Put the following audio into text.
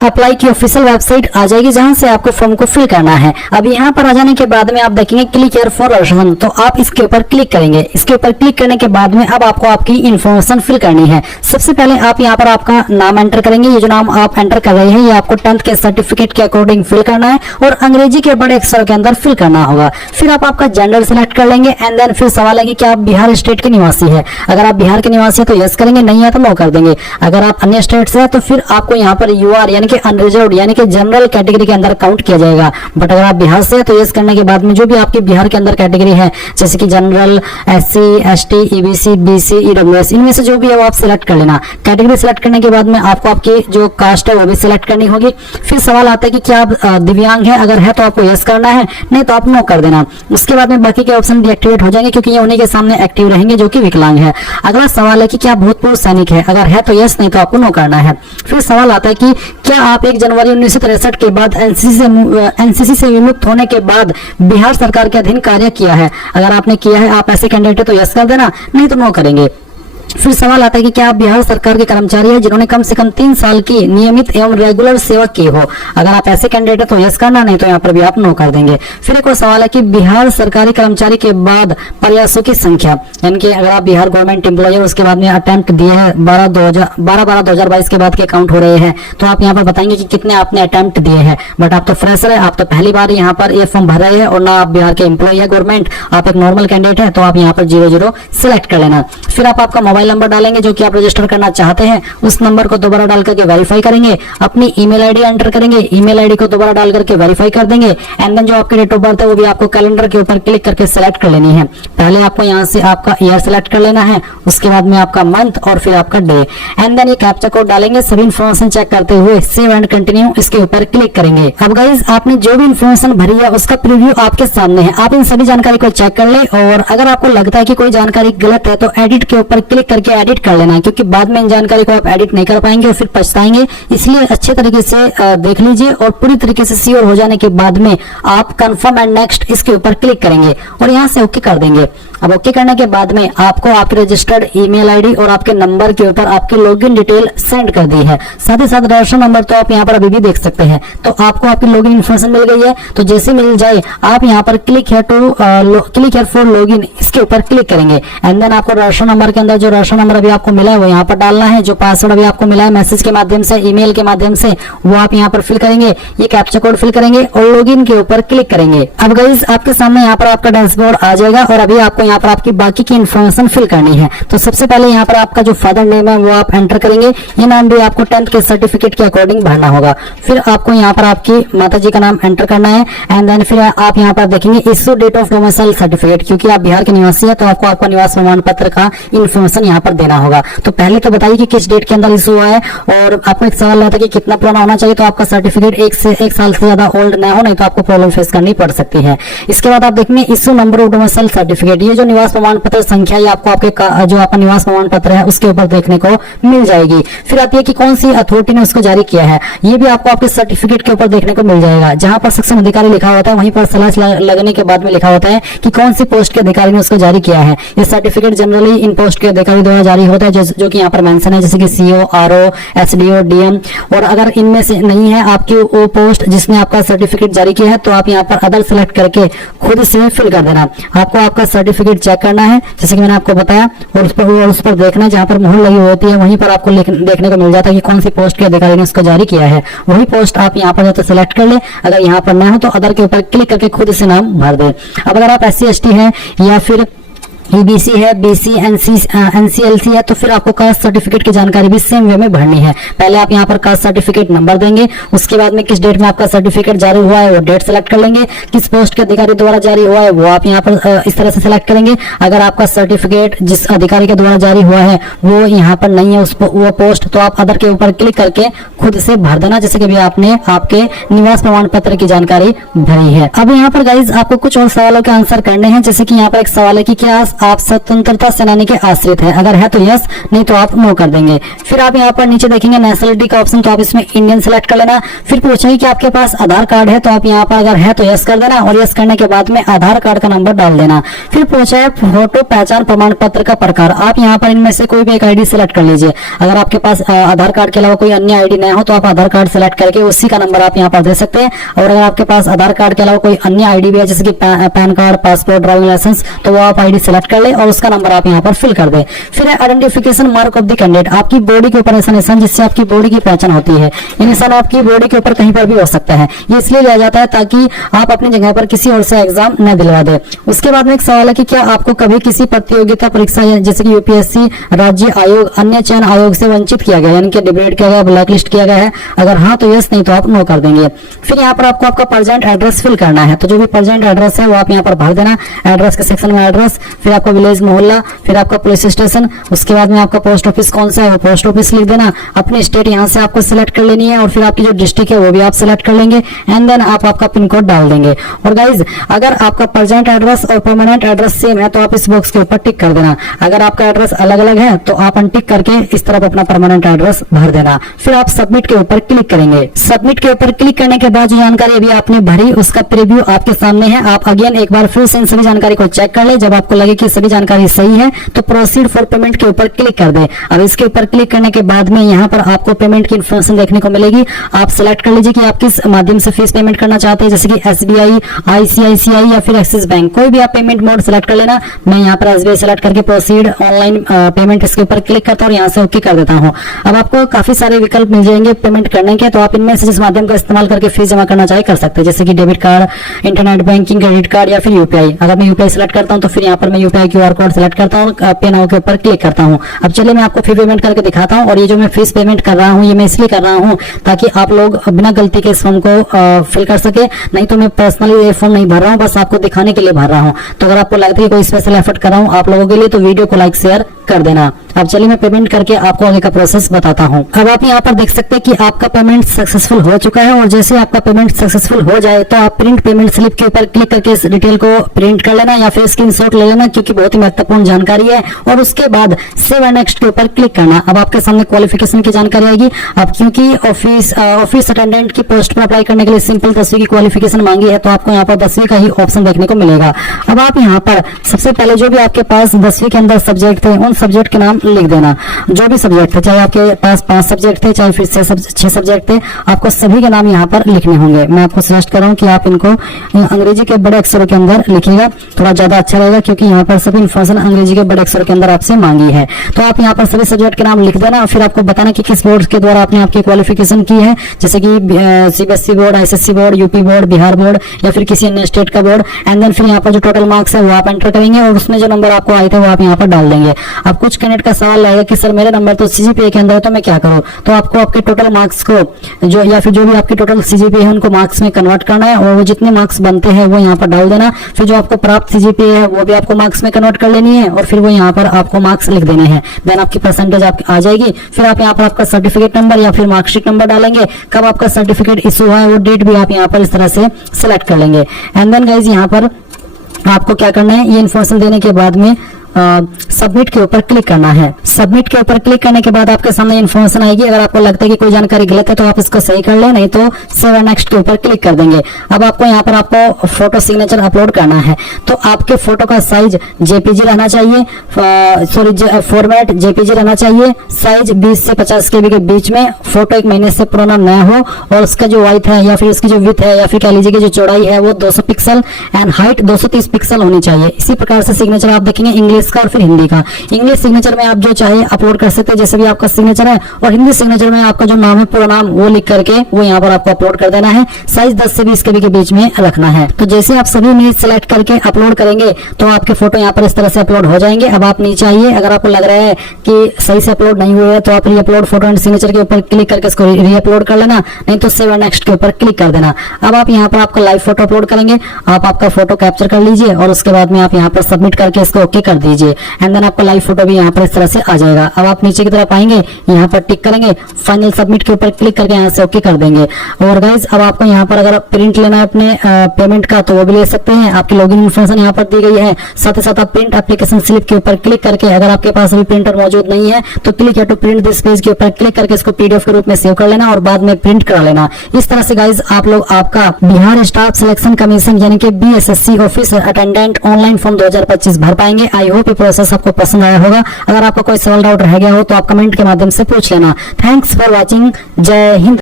Apply की official website आ जाएगी जहां से आपको फॉर्म को फिल करना है। अब यहाँ पर आ जाने के बाद में आप देखेंगे क्लिक हियर फॉर रजिस्ट्रेशन, तो आप इसके ऊपर क्लिक करेंगे। इसके ऊपर क्लिक करने के बाद में अब आपको आपकी इन्फॉर्मेशन फिल करनी है। सबसे पहले आप यहाँ पर आपका नाम एंटर करेंगे। ये जो नाम आप एंटर कर रहे हैं ये आपको 10th के सर्टिफिकेट के अकॉर्डिंग फिल करना है और अंग्रेजी के बड़े अक्षर के अंदर फिल करना होगा। फिर आप आपका जेंडर सिलेक्ट कर लेंगे एंड देन फिर सवाल है कि क्या आप बिहार स्टेट के निवासी है। अगर आप बिहार के निवासी है तो यस करेंगे, नहीं है तो नो कर देंगे। अगर आप अन्य स्टेट से है तो फिर आपको यहाँ पर यूआर यानी कि अनरिजर्व्ड यानी कि जनरल कैटेगरी के अंदर काउंट किया जाएगा। बट अगर आप बिहार से है तो यस करने के बाद में जो भी आपके बिहार के अंदर कैटेगरी है जैसे कि general, SC, ST, EBC, BC, EWS, इनमें से जो भी है वो आप सिलेक्ट कर लेना। कैटेगरी सिलेक्ट करने के बाद में आपको आपकी जो कास्ट है वो भी सिलेक्ट करनी होगी। फिर सवाल आता है कि क्या आप दिव्यांग है, अगर है तो आपको यस करना है, नहीं तो आप नो कर देना। उसके बाद में बाकी के ऑप्शन डीएक्टिवेट हो जाएंगे क्योंकि ये उन्हीं के सामने एक्टिव रहेंगे जो कि विकलांग है। अगला सवाल है कि क्या भूतपूर्व सैनिक है, अगर है तो यस, नहीं तो आपको नो करना है। फिर सवाल आता है कि क्या आप 1 जनवरी 1963 के बाद एनसीसी से विमुक्त होने के बाद बिहार सरकार के अधीन कार्य किया है। अगर आपने किया है, आप ऐसे कैंडिडेट है तो यस कर देना, नहीं तो नो करेंगे। फिर सवाल आता है कि क्या आप बिहार सरकार के कर्मचारी हैं जिन्होंने कम से कम 3 साल की नियमित एवं रेगुलर सेवा की हो। अगर आप ऐसे कैंडिडेट है तो यस करना, नहीं तो यहाँ पर भी आप नो कर देंगे। फिर एक और सवाल है कि बिहार सरकारी कर्मचारी के बाद प्रयासों की संख्या, यानी कि अगर आप बिहार गवर्नमेंट एम्प्लॉय है उसके बाद में अटेम्प्ट दिए हैं 12/12/2022 के बाद के काउंट हो रहे हैं तो आप यहाँ पर बताएंगे कि कितने आपने अटेम्प्ट दिए हैं। बट आप तो फ्रेशर है, आप तो पहली बार यहाँ पर ये फॉर्म भर रहे हैं और ना आप बिहार के एम्प्लॉय है गवर्नमेंट, आप एक नॉर्मल कैंडिडेट है तो आप यहाँ पर 00 सिलेक्ट कर लेना। फिर आप आपका मोबाइल नंबर डालेंगे जो कि आप रजिस्टर करना चाहते हैं, उस नंबर को दोबारा डाल करके वेरीफाई करेंगे। अपनी ईमेल आईडी एंटर करेंगे, ईमेल आईडी को दोबारा डाल करके वेरीफाई कर देंगे। एंड देन जो आपकी डेट ऑफ बर्थ है वो भी आपको कैलेंडर के ऊपर क्लिक करके सिलेक्ट कर लेनी है। पहले आपको यहाँ से आपका ईयर सिलेक्ट कर लेना है, उसके बाद में आपका मंथ और फिर आपका डे। एंड देन ये कैप्चा कोड डालेंगे। सभी इन्फॉर्मेशन चेक करते हुए सेव एंड कंटिन्यू इसके ऊपर क्लिक करेंगे। अब गाइस आपने जो भी इन्फॉर्मेशन भरी है उसका प्रीव्यू आपके सामने है, आप इन सभी जानकारी को चेक कर ले और अगर आपको लगता है कि कोई जानकारी गलत है तो एडिट के ऊपर क्लिक करके एडिट कर लेना, क्योंकि बाद में इन जानकारी को आप एडिट नहीं कर पाएंगे और फिर पछताएंगे। इसलिए अच्छे तरीके से देख लीजिए और पूरी तरीके से श्योर हो जाने के बाद में आप कंफर्म एंड नेक्स्ट इसके ऊपर क्लिक करेंगे और यहाँ से ओके कर देंगे। अब ओके करने के बाद में आपको आपके रजिस्टर्ड ईमेल आईडी और आपके नंबर के ऊपर आपके लॉगिन डिटेल सेंड कर दी है। साथ ही साथ रजिस्ट्रेशन नंबर तो आप यहाँ पर अभी भी देख सकते हैं। तो आपको आपकी लॉगिन इन्फॉर्मेशन मिल गई है, तो जैसे मिल जाए आप यहाँ पर क्लिक हियर फॉर लॉगिन इसके ऊपर क्लिक करेंगे। एंड देन आपको रजिस्ट्रेशन नंबर के अंदर जो रजिस्ट्रेशन नंबर अभी आपको मिला है वो यहाँ पर डालना है। जो पासवर्ड अभी आपको मिला है मैसेज के माध्यम से, ईमेल के माध्यम से, वो आप यहाँ पर फिल करेंगे। ये कैप्चा कोड फिल करेंगे और लॉगिन के ऊपर क्लिक करेंगे। अब गाइस आपके सामने यहाँ पर आपका डैशबोर्ड आ जाएगा और अभी आपको यहाँ पर आपकी बाकी की इन्फॉर्मेशन फिल करनी है। तो सबसे पहले यहाँ पर आपका जो फादर नेम है वो आप एंटर करेंगे। ये नाम भी आपको 10th के सर्टिफिकेट के अकॉर्डिंग भरना होगा। फिर आपको यहाँ पर आपकी माता जी का नाम एंटर करना है। एंड देन फिर आप यहाँ पर देखेंगे issue date of domicile certificate, क्योंकि आप बिहार के निवासी है तो आपको आपका निवास प्रमाण पत्र का इन्फॉर्मेशन यहाँ पर देना होगा। तो पहले तो बताइए कि किस डेट के अंदर इशू हुआ है और आपको एक सवाल आता है कि कितना पुराना होना चाहिए। तो आपका सर्टिफिकेट 1 साल से ज्यादा ओल्ड न हो, नहीं तो आपको प्रॉब्लम फेस करनी पड़ सकती है। इसके बाद आप देखेंगे issue number of domicile certificate, ये जो निवास प्रमाण पत्र संख्या ये आपको आपके जो आपका निवास प्रमाण पत्र है उसके ऊपर देखने को मिल जाएगी। फिर आती है कि कौन सी अथॉरिटी ने उसको जारी किया है, ये भी आपको आपके सर्टिफिकेट के ऊपर देखने को मिल जाएगा। जहां पर सक्षम अधिकारी लिखा होता है वहीं पर स्लैश लगने के बाद में लिखा होता है कि कौन सी पोस्ट के अधिकारी ने उसको जारी किया है। ये सर्टिफिकेट जनरली इन पोस्ट के अधिकारी द्वारा जारी होता है जो कि यहाँ पर मेंशन है, जैसे कि सीओ, आरओ, एसडीओ, डीएम। और अगर इनमें से नहीं है आपकी वो पोस्ट जिसने आपका सर्टिफिकेट जारी किया है तो आप यहाँ पर अदर सेलेक्ट करके खुद से फिल कर देना। आपको आपका सर्टिफिकेट चेक करना है जैसे कि मैंने आपको बताया और उस पर देखना है। जहां पर मुहर लगी होती है वहीं पर आपको देखने को मिल जाता है कि कौन सी पोस्ट के अधिकारी ने उसको जारी किया है। वही पोस्ट आप यहाँ पर तो सिलेक्ट कर ले। अगर यहाँ पर ना हो तो अदर के ऊपर क्लिक करके खुद से नाम भर दे। अब अगर आप SC ST हैं या फिर ईबीसी है, बीसी, एनसीएलसी है तो फिर आपको कास्ट सर्टिफिकेट की जानकारी भी सेम वे में भरनी है। पहले आप यहाँ पर कास्ट सर्टिफिकेट नंबर देंगे, उसके बाद में किस डेट में आपका सर्टिफिकेट जारी हुआ है वो डेट सेलेक्ट कर लेंगे। किस पोस्ट के अधिकारी द्वारा जारी हुआ है वो आप यहाँ पर इस तरह से सिलेक्ट करेंगे। अगर आपका सर्टिफिकेट जिस अधिकारी के द्वारा जारी हुआ है वो यहाँ पर नहीं है वो पोस्ट, तो आप अदर के ऊपर क्लिक करके खुद से भर देना, जैसे कि अभी आपने आपके निवास प्रमाण पत्र की जानकारी भरी है। अब यहाँ पर गाइज आपको कुछ और सवालों के आंसर करने हैं। जैसे कि यहाँ पर एक सवाल है कि क्या आप स्वतंत्रता सेनानी के आश्रित है, अगर है तो यस, नहीं तो आप नो कर देंगे। फिर आप यहाँ पर नीचे देखेंगे नेशनलिटी का ऑप्शन, तो आप इसमें इंडियन सेलेक्ट कर लेना। फिर पूछेंगे कि आपके पास आधार कार्ड है, तो आप यहाँ पर अगर है तो यस कर देना और यस करने के बाद में आधार कार्ड का नंबर डाल देना। फिर पूछा है फोटो पहचान प्रमाण पत्र का प्रकार, आप यहाँ पर इनमें से कोई भी एक आईडी सेलेक्ट कर लीजिए। अगर आपके पास आधार कार्ड के अलावा कोई अन्य आईडी न हो तो आप आधार कार्ड सेलेक्ट करके उसी का नंबर आप यहाँ पर दे सकते हैं। और अगर आपके पास आधार कार्ड के अलावा कोई अन्य आईडी भी है जैसे कि PAN card, passport, driving licence, तो वो आप आईडी सेलेक्ट कर ले और उसका नंबर आप यहाँ पर फिल कर दे। फिर identification mark of the candidate, आपकी बॉडी के ऊपर ऐसा निशान जिससे आपकी बॉडी की पहचान होती है। ये निशान आपकी बॉडी के ऊपर कहीं पर भी हो सकता है, ये इसलिए लिया जाता है ताकि आप अपनी जगह पर किसी और से एग्जाम न दिलवा दे। उसके बाद में एक सवाल है कि क्या आपको कभी किसी प्रतियोगिता परीक्षा जैसे कि यूपीएससी, राज्य आयोग, अन्य चयन आयोग से वंचित किया गया, यानी कि डिग्रेड किया गया, ब्लैक लिस्ट किया गया है? अगर हाँ तो यस, नहीं तो आप नो कर देंगे। फिर यहाँ पर आपको आपका प्रेजेंट एड्रेस फिल करना है, तो जो भी प्रेजेंट एड्रेस है वो आप यहाँ पर भर देना। एड्रेस के सेक्शन में एड्रेस, फिर आपका विलेज, मोहल्ला, फिर आपका पुलिस स्टेशन, उसके बाद में आपका पोस्ट ऑफिस कौन सा है वो पोस्ट ऑफिस लिख देना। अपनी स्टेट यहाँ से आपको सिलेक्ट कर लेनी है और फिर आपकी जो डिस्ट्रिक्ट है वो भी आप सिलेक्ट कर लेंगे एंड देन आप आपका पिन कोड डाल देंगे। और गाइज अगर आपका प्रेजेंट एड्रेस और परमानेंट एड्रेस सेम है तो आप इस बॉक्स के ऊपर टिक कर देना। अगर आपका एड्रेस अलग अलग है तो आप अनटिक करके इस तरफ अपना परमानेंट एड्रेस भर देना। फिर आप सबमिट के ऊपर क्लिक करेंगे। सबमिट के ऊपर क्लिक करने के बाद जो जानकारी अभी आपने भरी उसका प्रीव्यू आपके सामने है। आप अगेन एक बार फिर से इन सभी जानकारी को चेक कर ले। जब आपको लगे कि सभी जानकारी सही है तो प्रोसीड फॉर पेमेंट के ऊपर क्लिक कर दे। अब इसके ऊपर क्लिक करने के बाद में यहाँ पर आपको पेमेंट की इन्फॉर्मेशन देखने को मिलेगी। आप सिलेक्ट कर लीजिए कि आप किस माध्यम से फीस पेमेंट करना चाहते हैं, जैसे कि SBI, ICICI या फिर एक्सिस बैंक, कोई भी आप पेमेंट मोड सिलेक्ट कर लेना। मैं यहाँ पर SBI सिलेक्ट करके प्रोसीड ऑनलाइन पेमेंट इसके ऊपर क्लिक करता हूँ और यहाँ से ओके कर देता हूँ। अब आपको काफी सारे विकल्प मिल जाएंगे पेमेंट करने के, तो आप इनमें से जिस माध्यम का इस्तेमाल करके फीस जमा करना चाहे कर सकते हैं, जैसे कि debit card, internet banking, credit card या फिर यूपीआई। अगर मैं यूपीआई सिलेक्ट करता हूँ तो फिर यहाँ पर मैं यूपीआई QR कोड सिलेक्ट करता हूँ, पे नाउ के ऊपर क्लिक करता हूँ। अब चलिए मैं आपको फी पेमेंट करके दिखाता हूँ। और ये जो मैं फीस पेमेंट कर रहा हूँ ये मैं इसलिए कर रहा हूँ ताकि आप लोग बिना गलती के इस फॉर्म को फिल कर सके, नहीं तो मैं पर्सनली ये फॉर्म नहीं भर रहा हूँ, बस आपको दिखाने के लिए भर रहा हूँ। तो अगर आपको लगता है कोई स्पेशल एफर्ट कर रहा हूँ आप लोगों के लिए तो वीडियो को लाइक शेयर कर देना। अब चलिए मैं पेमेंट करके आपको आगे का प्रोसेस बताता हूँ। अब आप यहाँ पर देख सकते हैं कि आपका पेमेंट सक्सेसफुल हो चुका है और जैसे आपका पेमेंट सक्सेसफुल हो जाए तो आप प्रिंट पेमेंट स्लिप के ऊपर क्लिक करके इस डिटेल को प्रिंट कर लेना या फिर स्क्रीनशॉट ले लेना, क्योंकि बहुत ही महत्वपूर्ण जानकारी है। और उसके बाद सेव एंड नेक्स्ट के ऊपर क्लिक करना। अब आपके सामने क्वालिफिकेशन की जानकारी आएगी। अब क्योंकि ऑफिस अटेंडेंट की पोस्ट पर अप्लाई करने के लिए सिंपल 10वीं की क्वालिफिकेशन मांगी है तो आपको यहाँ पर 10वीं का ही ऑप्शन देखने को मिलेगा। अब आप यहाँ पर सबसे पहले जो भी आपके पास 10वीं के अंदर सब्जेक्ट थे उन सब्जेक्ट के नाम लिख देना। जो भी सब्जेक्ट थे, चाहे आपके पास 5 सब्जेक्ट थे चाहे फिर 6 सब्जेक्ट थे, आपको सभी के नाम यहाँ पर लिखने होंगे। मैं आपको सजेस्ट कर रहा हूँ कि आप इनको अंग्रेजी के बड़े अक्षरों के अंदर लिखिएगा, थोड़ा ज्यादा अच्छा रहेगा, क्योंकि यहाँ पर सभी इन्फॉर्मेशन अंग्रेजी के बड़े अक्षरों के अंदर आपसे मांगी है। तो आप यहाँ पर सभी सब्जेक्ट के नाम लिख देना और फिर आपको बताना कि किस बोर्ड के द्वारा आपने आपकी क्वालिफिकेशन की है, जैसे कि CBSE board, SSC board, UP board, Bihar board या फिर किसी अन्य स्टेट का बोर्ड। एंड देन फिर यहाँ पर जो टोटल मार्क्स है वो आप एंटर करेंगे और उसमें जो नंबर आपको आए थे वो आप यहाँ पर डाल देंगे। अब कुछ कैंडिडेट का सवाल रहेगा कि सर मेरे नंबर तो CGPA के अंदर है तो मैं क्या करूँ? तो आपको आपके टोटल मार्क्स को जो या फिर जो भी आपके टोटल CGPA है उनको मार्क्स में कन्वर्ट करना है और वो जितने मार्क्स बनते हैं वो यहाँ पर डाल देना। फिर जो आपको प्राप्त CGPA है वो भी आपको मार्क्स में कन्वर्ट कर लेनी है और फिर वो यहाँ पर आपको मार्क्स लिख देने हैं। देन आपकी परसेंटेज आ जाएगी। फिर आप यहाँ पर आपका सर्टिफिकेट नंबर या फिर मार्कशीट नंबर डालेंगे, कब आपका सर्टिफिकेट इशू हुआ है वो डेट भी आप यहाँ पर इस तरह से सिलेक्ट कर लेंगे। एंड देन गाइज यहाँ पर आपको क्या करना है, ये इन्फॉर्मेशन देने के बाद में सबमिट के ऊपर क्लिक करना है। सबमिट के ऊपर क्लिक करने के बाद आपके सामने इन्फॉर्मेशन आएगी। अगर आपको लगता है कि कोई जानकारी गलत है तो आप इसको सही कर ले, नहीं तो सेव एंड नेक्स्ट के ऊपर क्लिक कर देंगे। अब आपको यहाँ पर आपको फोटो सिग्नेचर अपलोड करना है, तो आपके फोटो का साइज JPG रहना चाहिए, फॉर्मेट JPG रहना चाहिए। साइज 20 से 50 KB के बीच में, फोटो 1 महीने से पुराना न हो और उसका जो वाइट है या फिर उसकी जो विड्थ है या फिर कह लीजिए कि जो चौड़ाई है वो 200 पिक्सल एंड हाइट 230 पिक्सल होनी चाहिए। इसी प्रकार से सिग्नेचर आप देखेंगे इंग्लिश का और फिर हिंदी का। इंग्लिश सिग्नेचर में आप जो चाहे अपलोड कर सकते हैं, जैसे भी आपका सिग्नेचर है, और हिंदी सिग्नेचर में आपका जो नाम है पूरा नाम वो लिख करके वो यहाँ पर आपको अपलोड कर देना है। साइज 10 से 20 KB के बीच में रखना है। तो जैसे आप सभी इमेज सेलेक्ट करके अपलोड करेंगे तो आपके फोटो यहाँ पर इस तरह से अपलोड हो जाएंगे। अब आप नीचे आइए, अगर आपको लग रहा है कि सही से अपलोड नहीं हुए है तो आप री अपलोड फोटो एंड सिग्नेचर के ऊपर क्लिक करके इसको री अपलोड कर लेना, नहीं तो सेव एंड नेक्स्ट के ऊपर क्लिक कर देना। अब आप यहाँ पर आपका लाइव फोटो अपलोड करेंगे, आप आपका फोटो कैप्चर कर लीजिए और उसके बाद में आप यहाँ पर सबमिट करके इसको ओके कर दीजिए। दीजिए एंड देन आपका लाइव फोटो भी यहाँ पर इस तरह से आ जाएगा। अब आप नीचे की तरफ आएंगे, यहाँ पर टिक करेंगे, फाइनल सबमिट के ऊपर क्लिक करके यहाँ से ओके कर देंगे। और गाइज अब आपको यहाँ पर अगर प्रिंट लेना है अपने पेमेंट का तो वो भी ले सकते हैं। आपकी लॉगिन इन्फॉर्मेशन यहाँ पर दी गई है, साथ ही साथ आप प्रिंट एप्लीकेशन स्लिप के ऊपर क्लिक करके, अगर आपके पास अभी प्रिंटर मौजूद नहीं है तो click to print this page के ऊपर क्लिक करके इसको पीडीएफ के रूप में सेव कर लेना और बाद में प्रिंट करा लेना। इस तरह से गाइज आप लोग आपका बिहार स्टाफ सिलेक्शन कमीशन यानी कि BSSC officer attendant online form 2025 भर पाएंगे। आई होप ये प्रोसेस आपको पसंद आया होगा। अगर आपका कोई सवाल डाउट रह गया हो तो आप कमेंट के माध्यम से पूछ लेना। Thanks for watching. जय हिंद।